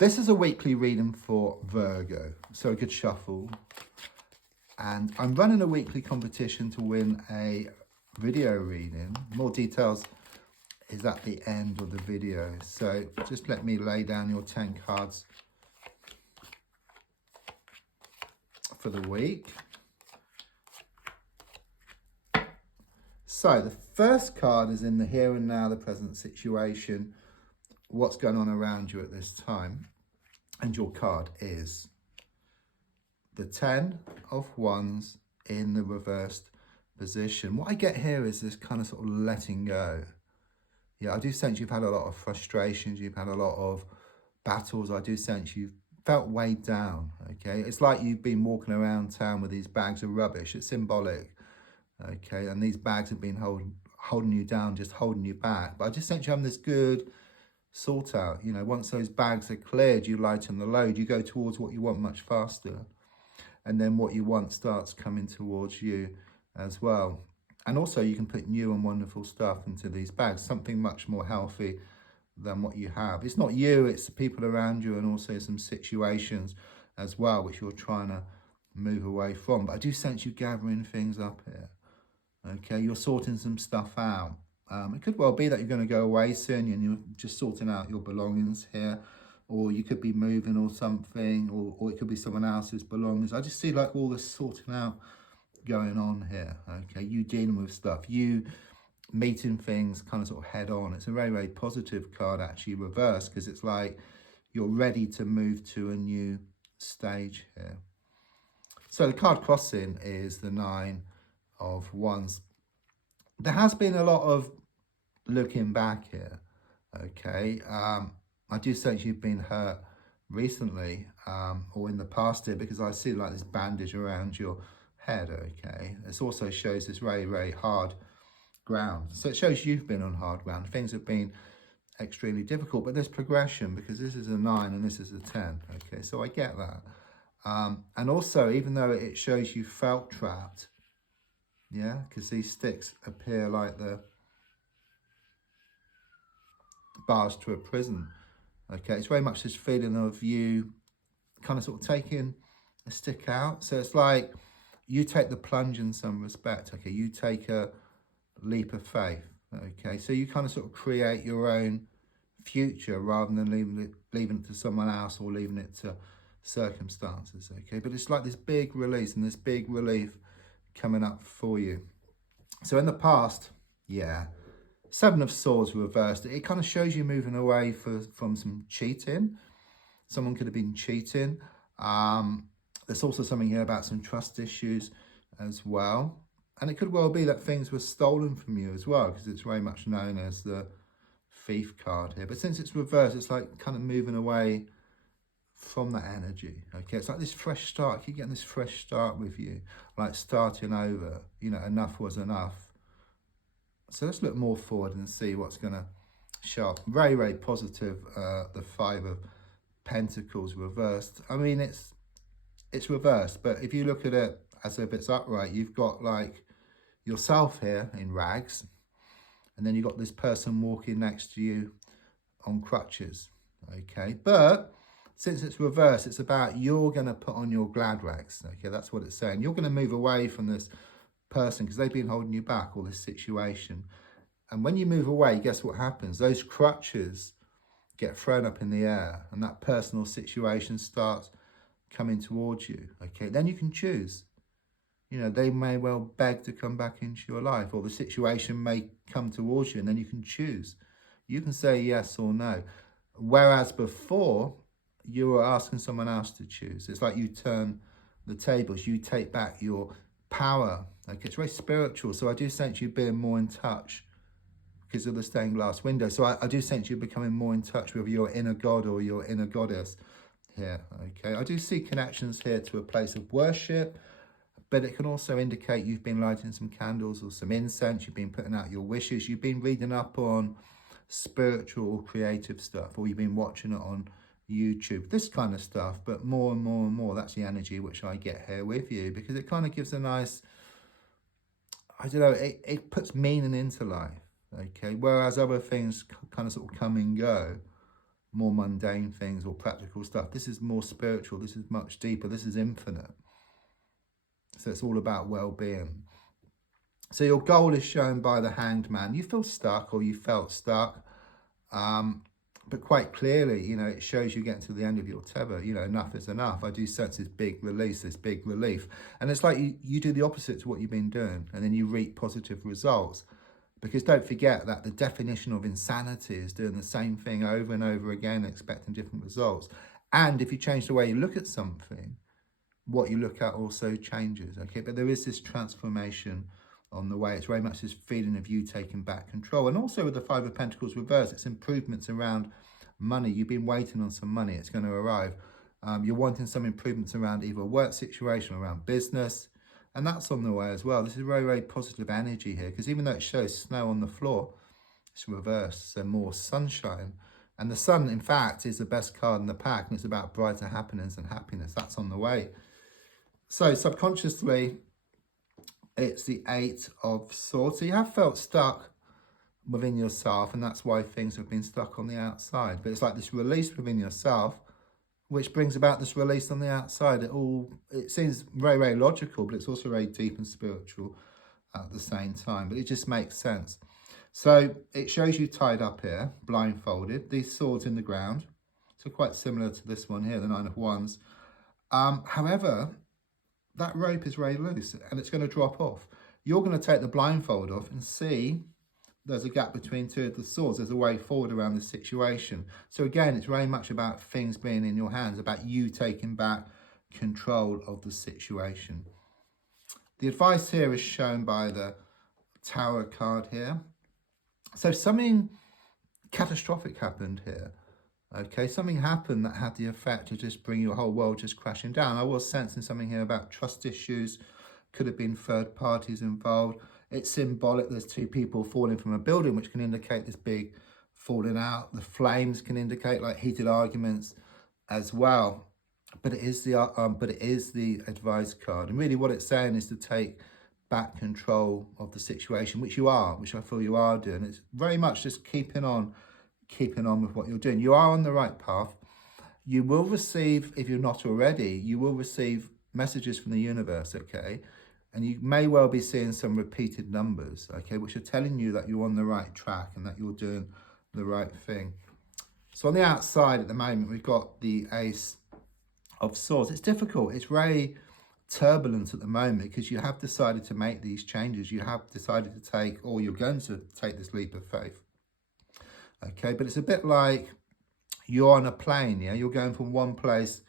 This is a weekly reading for Virgo, so a good shuffle. And I'm running a weekly competition to win a video reading. More details is at the end of the video. So just let me lay down your 10 cards for the week. So the first card is in the here and now, the present situation, what's going on around you at this time. And your card is the 10 of Wands in the reversed position. What I get here is this kind of sort of letting go. Yeah, I do sense you've had a lot of frustrations. You've had a lot of battles. I do sense you've felt weighed down, okay? It's like you've been walking around town with these bags of rubbish. It's symbolic, okay? And these bags have been holding you down, just holding you back. But I just sense you having this good sort out. You know, once those bags are cleared, you lighten the load. You go towards what you want much faster. And then what you want starts coming towards you as well. And also you can put new and wonderful stuff into these bags, something much more healthy than what you have. It's not you, it's the people around you, and also some situations as well, which you're trying to move away from. But I do sense you gathering things up here. Okay, you're sorting some stuff out. It could well be that you're going to go away soon and you're just sorting out your belongings here, or you could be moving or something, or it could be someone else's belongings. I just see like all this sorting out going on here, okay? You dealing with stuff, you meeting things kind of sort of head on. It's a very, very positive card actually reversed, because it's like you're ready to move to a new stage here. So the card crossing is the 9 of Wands. There has been a lot of looking back here, okay? I do sense you've been hurt recently or in the past here, because I see like this bandage around your head, okay? This also shows this very, very hard ground. So it shows you've been on hard ground. Things have been extremely difficult, but there's progression, because this is a 9 and this is a 10, okay? So I get that. And also, even though it shows you felt trapped, yeah, because these sticks appear like the bars to a prison, okay? It's very much this feeling of you kind of sort of taking a stick out. So it's like you take the plunge in some respect, okay? You take a leap of faith, okay? So you kind of sort of create your own future rather than leaving it to someone else or leaving it to circumstances, okay? But it's like this big release and this big relief coming up for you. So in the past, yeah, 7 of Swords reversed. It kind of shows you moving away from some cheating. Someone could have been cheating. There's also something here about some trust issues as well. And it could well be that things were stolen from you as well, because it's very much known as the Thief card here. But since it's reversed, it's like kind of moving away from that energy, okay? It's like this fresh start. Keep getting this fresh start with you, like starting over. You know, enough was enough. So let's look more forward and see what's going to show up. Very, very positive. The 5 of Pentacles reversed. I mean, it's reversed, but if you look at it as if it's upright, you've got like yourself here in rags, and then you've got this person walking next to you on crutches, okay? But since it's reversed, it's about you're going to put on your glad rags, okay? That's what it's saying. You're going to move away from this person because they've been holding you back, or this situation. And when you move away, guess what happens? Those crutches get thrown up in the air, and that personal situation starts coming towards you, okay? Then you can choose. You know, they may well beg to come back into your life, or the situation may come towards you, and then you can choose. You can say yes or no. Whereas before, you were asking someone else to choose. It's like you turn the tables, you take back your power. Like, it's very spiritual. So I do sense you being more in touch because of the stained glass window. So I do sense you becoming more in touch with your inner god or your inner goddess here, okay? I do see connections here to a place of worship, but it can also indicate you've been lighting some candles or some incense, you've been putting out your wishes, you've been reading up on spiritual or creative stuff, or you've been watching it on YouTube, this kind of stuff. But more and more and more, that's the energy which I get here with you, because it kind of gives a nice, I don't know, it puts meaning into life, okay? Whereas other things kind of sort of come and go, more mundane things or practical stuff. This is more spiritual. This is much deeper. This is infinite. So it's all about well-being. So your goal is shown by the Hanged Man. You feel stuck, or you felt stuck. But quite clearly, you know, it shows you getting to the end of your tether. You know, enough is enough. I do sense this big release, this big relief. And it's like you do the opposite to what you've been doing, and then you reap positive results. Because don't forget that the definition of insanity is doing the same thing over and over again, expecting different results. And if you change the way you look at something, what you look at also changes, okay? But there is this transformation on the way. It's very much this feeling of you taking back control. And also with the Five of Pentacles reversed, it's improvements around money. You've been waiting on some money. It's going to arrive. You're wanting some improvements around either work situation, around business, and that's on the way as well. This is very, very positive energy here, because even though it shows snow on the floor, it's reversed, so more sunshine. And the sun, in fact, is the best card in the pack, and it's about brighter happenings and happiness. That's on the way. So subconsciously, it's the Eight of Swords. So you have felt stuck within yourself, and that's why things have been stuck on the outside. But it's like this release within yourself, which brings about this release on the outside. It seems very, very logical, but it's also very deep and spiritual at the same time. But it just makes sense. So it shows you tied up here, blindfolded, these swords in the ground. So quite similar to this one here, the Nine of Wands. However, that rope is very loose and it's going to drop off. You're going to take the blindfold off and see there's a gap between two of the swords. There's a way forward around the situation. So again, it's very much about things being in your hands, about you taking back control of the situation. The advice here is shown by the Tower card here. So something catastrophic happened here. Okay, something happened that had the effect of just bringing your whole world just crashing down. I was sensing something here about trust issues. Could have been third parties involved. It's symbolic. There's two people falling from a building, which can indicate this big falling out. The flames can indicate like heated arguments as well. But it is the advice card, and really what it's saying is to take back control of the situation, which you are, which I feel you are doing. It's very much just keeping on with what you're doing. You are on the right path. You will receive, if you're not already, you will receive messages from the universe, okay? And you may well be seeing some repeated numbers, okay, which are telling you that you're on the right track and that you're doing the right thing. So on the outside at the moment, we've got the Ace of Swords. It's difficult. It's very turbulent at the moment because you have decided to make these changes. You have decided to take, or you're going to take this leap of faith. Okay, but it's a bit like you're on a plane, yeah? You're going from one place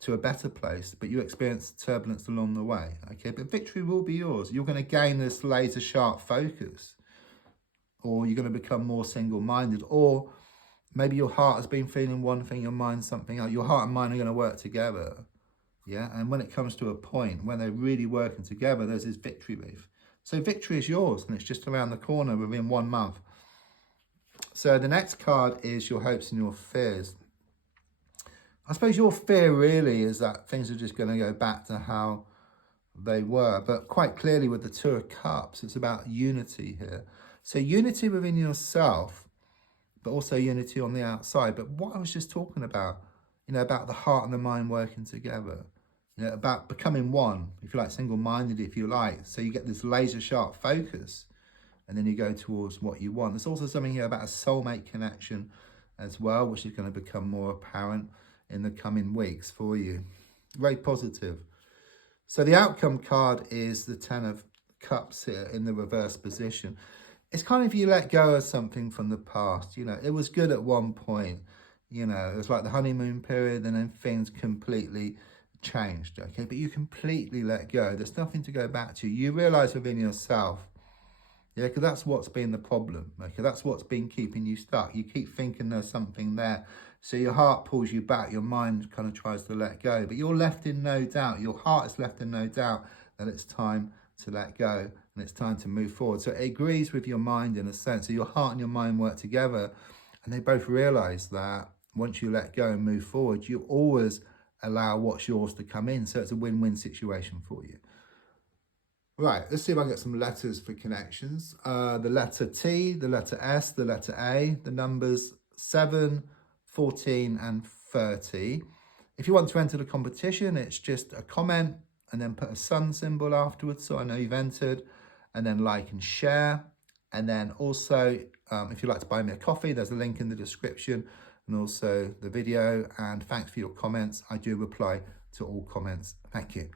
to a better place, but you experience turbulence along the way, okay? But victory will be yours. You're going to gain this laser sharp focus, or you're going to become more single-minded, or maybe your heart has been feeling one thing, your mind something else. Your heart and mind are going to work together, yeah? And when it comes to a point when they're really working together, there's this victory wave. So victory is yours, and it's just around the corner within 1 month. So the next card is your hopes and your fears. I suppose your fear really is that things are just going to go back to how they were. But quite clearly with the Two of Cups, it's about unity here. So unity within yourself, but also unity on the outside. But what I was just talking about, you know, about the heart and the mind working together, you know, about becoming one, if you like, single-minded, if you like. So you get this laser sharp focus, and then you go towards what you want. There's also something here about a soulmate connection as well, which is going to become more apparent in the coming weeks for you. Very positive. So the outcome card is the Ten of Cups here in the reverse position. It's kind of you let go of something from the past. You know, it was good at one point. You know, it was like the honeymoon period, and then things completely changed, okay? But you completely let go. There's nothing to go back to. You realize within yourself, yeah, because that's what's been the problem, okay? That's what's been keeping you stuck. You keep thinking there's something there. So your heart pulls you back. Your mind kind of tries to let go. But you're left in no doubt. Your heart is left in no doubt that it's time to let go and it's time to move forward. So it agrees with your mind in a sense. So your heart and your mind work together, and they both realize that once you let go and move forward, you always allow what's yours to come in. So it's a win-win situation for you. Right, let's see if I can get some letters for connections. The letter T, the letter S, the letter A, the numbers 7, 14 and 30. If you want to enter the competition, it's just a comment and then put a sun symbol afterwards so I know you've entered, and then like and share. And then also, if you'd like to buy me a coffee, there's a link in the description and also the video. And thanks for your comments. I do reply to all comments. Thank you.